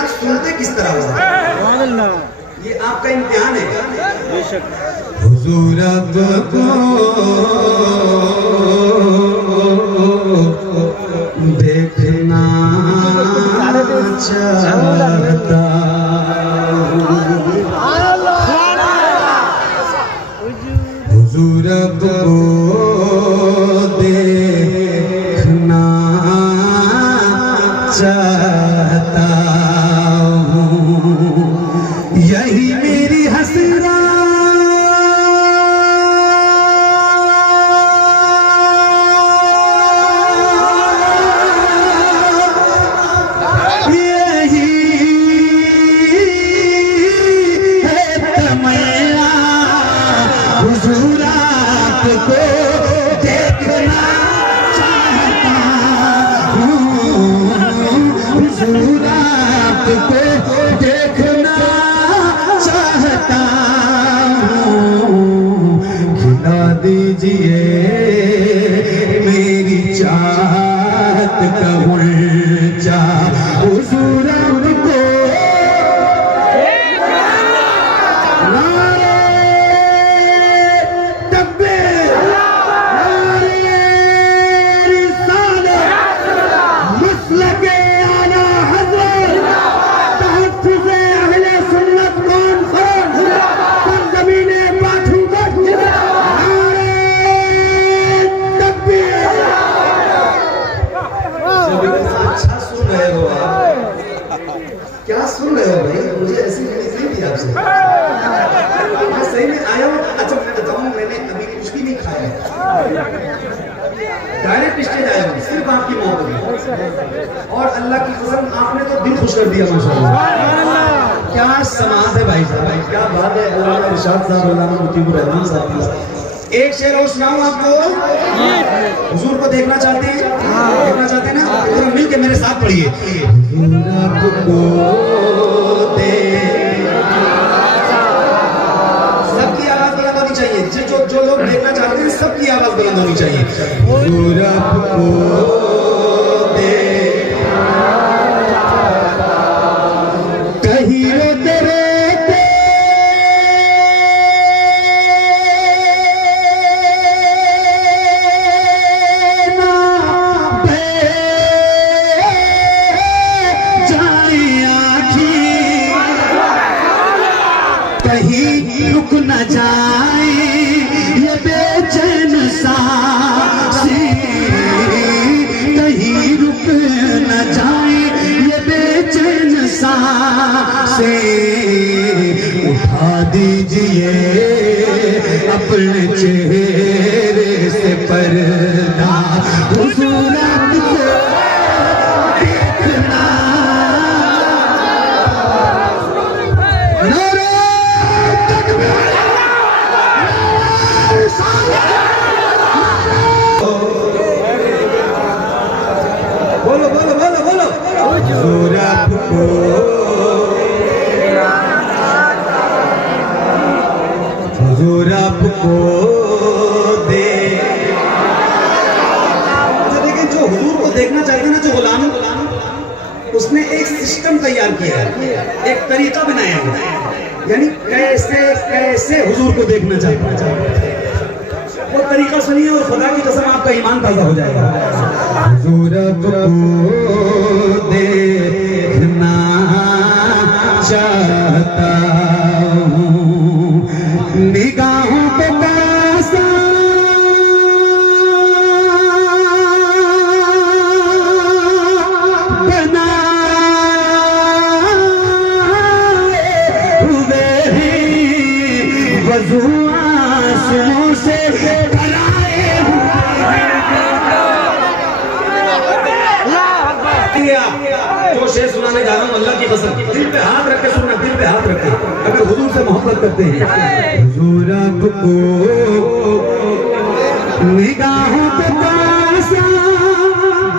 आज सुनते किस तरह हो? ये आपका इम्तिहान है। हुजूर आपको देखना चाहता हुजूर आपको देखना चाहता हूँ, यही मेरी हसरत हुजूर आपको देखना चाहता हूँ, हुजूर आपको देखना चाहता हूँ, खिला दीजिए मेरी चाहत का उल्चा, हुजूर आपको क्या सुन रहे हो भाई? मुझे ऐसी उम्मीद नहीं थी आपसे। मैं सही में आया हूँ। अच्छा मैं बताऊँ, मैंने अभी कुछ भी नहीं खाया है, डायरेक्ट स्टेज आया हूँ सिर्फ आपकी मोहब्बत में। और अल्लाह की कसम आपने तो दिल खुश कर दिया माशाल्लाह। क्या समाज है भाई साहब, क्या बात है। अल्लाह इरशाद साहब, मौलाना मुतीबुर रहमान साहब, एक शेर और सुनाऊं आपको। हुजूर को देखना चाहते हैं? देखना चाहते हैं ना? तो मिल के मेरे साथ पढ़िए। सबकी आवाज बुलंद होनी चाहिए। जो लोग देखना चाहते हैं सबकी आवाज बुलंद होनी चाहिए। हुजूर आपको कहीं रोते रोते कहीं रुक न जाए ये बेचैन सांसें, कहीं रुक न जाए ये बेचैन सांसें, उठा दीजिए अपने चेहरे से पर्दा, हुजूर आपको देखना। बोलो बोलो बोलो बोलो। हुजूर आपको हुजूर आपको देखिए, जो हुजूर को देखना चाहते हैं ना, जो गुलाम, उसने एक सिस्टम तैयार किया है, एक तरीका बनाया है, यानी कैसे कैसे हुजूर को देखना चाहते हैं। वो तरीका सुनिए और खुदा की कसम आपका ईमान ताजा हो जाएगा। हुजूर आपको देखना चाहता हूँ, निगाहों पे कैसा बनाए हुए वज़ू आंसुओं से कराए जो शेर सुनाने जा रहा हूँ, अल्लाह की कसम, दिल पे हाथ रख के सुनना, दिल पे हाथ रख के। अगर हुजूर से मोहब्बत करते हैं, हुजूर आपको निगाहों पे कैसा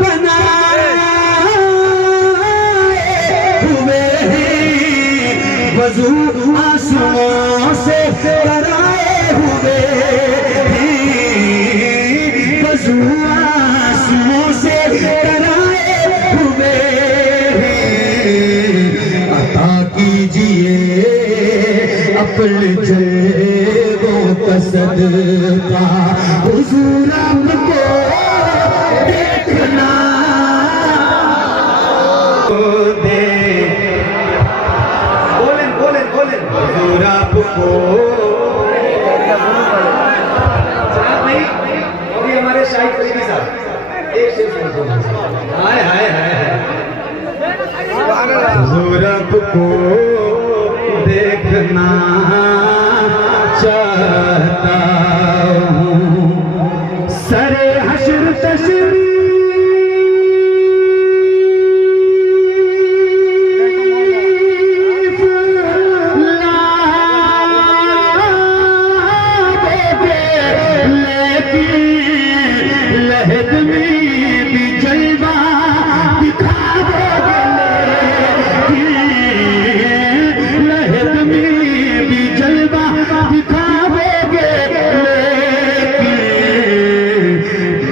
बनाए हुए वज़ू आंसुओं से कराए हुए, वज़ू आंसुओं से कराए हुए कीजिए अपने जलवों का सदका, हुजूर आपको देखना दे। बोलें बोलें बोलें हुजूर आपको नहीं। अभी हमारे शाहिद फरीदी साहब एक शेर हाय हाय हाय हुजूर आपको देखना चाहता हूँ, सरे हश्र तशरीफ लहद में भी जलवा दिखा दोगे, लहद में भी जलवा दिखाओगे,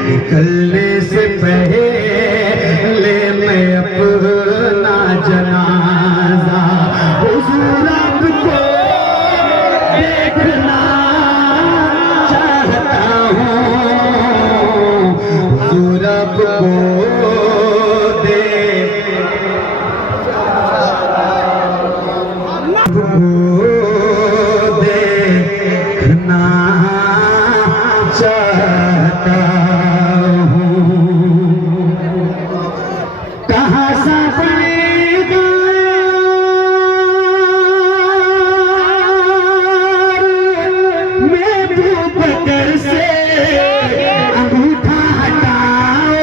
निकलने से पहले मैं अपना जनाजा हुजूर आपको देखना चाहता हूँ, हुजूर आपको देखना चाहता हूँ। कहाँ सा बनेगा मैं बकर से अंगूठा हटाओ,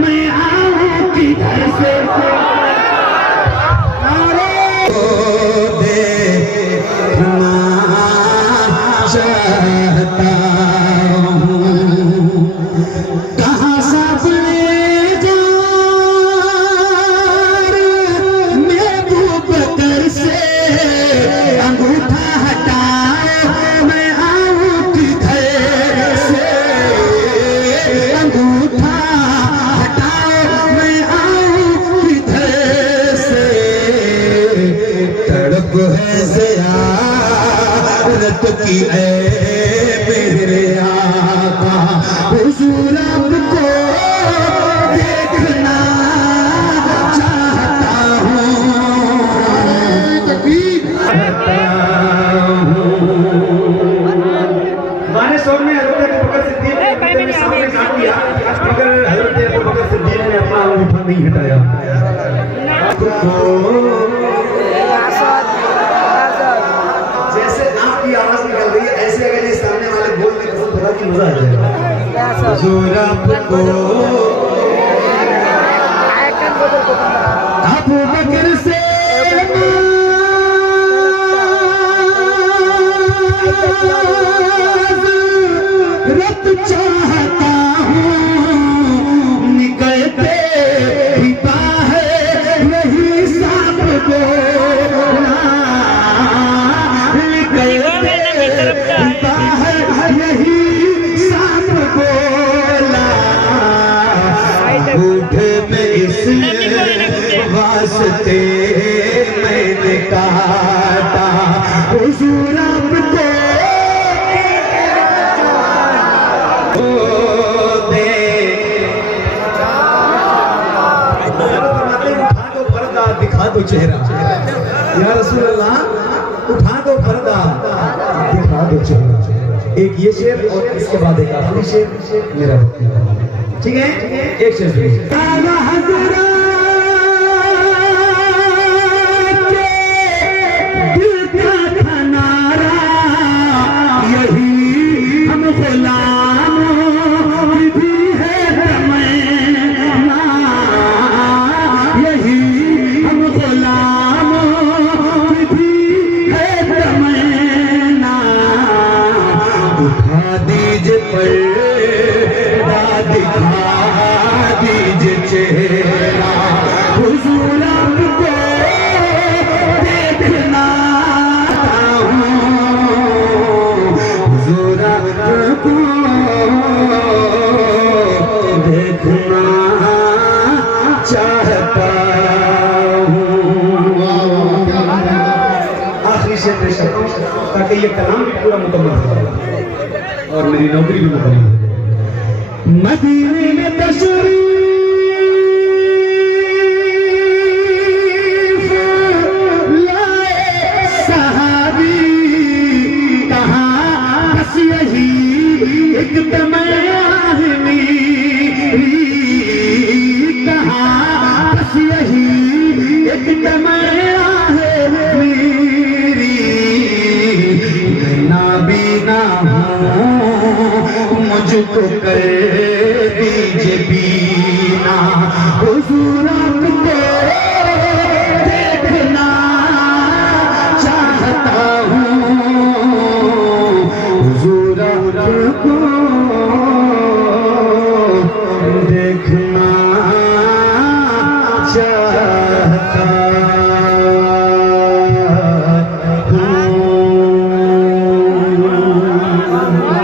मैं आऊँ किधर से। चाहता हूँ कहाँ सा बनेगा मैं बकर से अंगूठा हटाओ, मैं आऊँ किधर से। अंगूठा हटाओ, मैं आऊँ किधर से। तड़प है ज़ियारत की मेरे आका, हुजूर आपको देखना चाहता हूँ। हमारे शौर में हज़रत अबू बकर सिद्दीक़ ने सामने काम किया, मगर हज़रत अबू बकर सिद्दीक़ ने अपना अंगूठा नहीं हटाया। जैसे आपकी आवाज निकल रही है, ऐसे अगर ये सामने वाले बोल दे तो थोड़ा की मजा आ जाएगा। हुजूर आपको अबू बकर से रत चाहता हूँ, निकलते ही बाहर नहीं सांप बोला, बाहर यही सांप बोला, उठ में इस वास्ते मैंने काटा, हुजूर आपको दिखा दो चेहरा, या रसूल अल्लाह उठा दो पर्दा दिखा दो चेहरा। एक ये शेर और इसके बाद एक आखिरी शेर मेरा, ठीक है? एक शेर दीजिए चेहरा, ताकि ये कलाम भी पूरा मुकम्मल हो और मेरी नौकरी भी मुकम्मल हो। मदीने में तशरीफ लाए सहाबी, कहाँ बस यही एक तमन्ना है मेरी, कहाँ बस यही एक तमन्ना है मेरी, मैं नाबीना हूँ मुझको कर दीजिए बीना, हुजूर आपको देखना चाहता हूँ, हुजूर आपको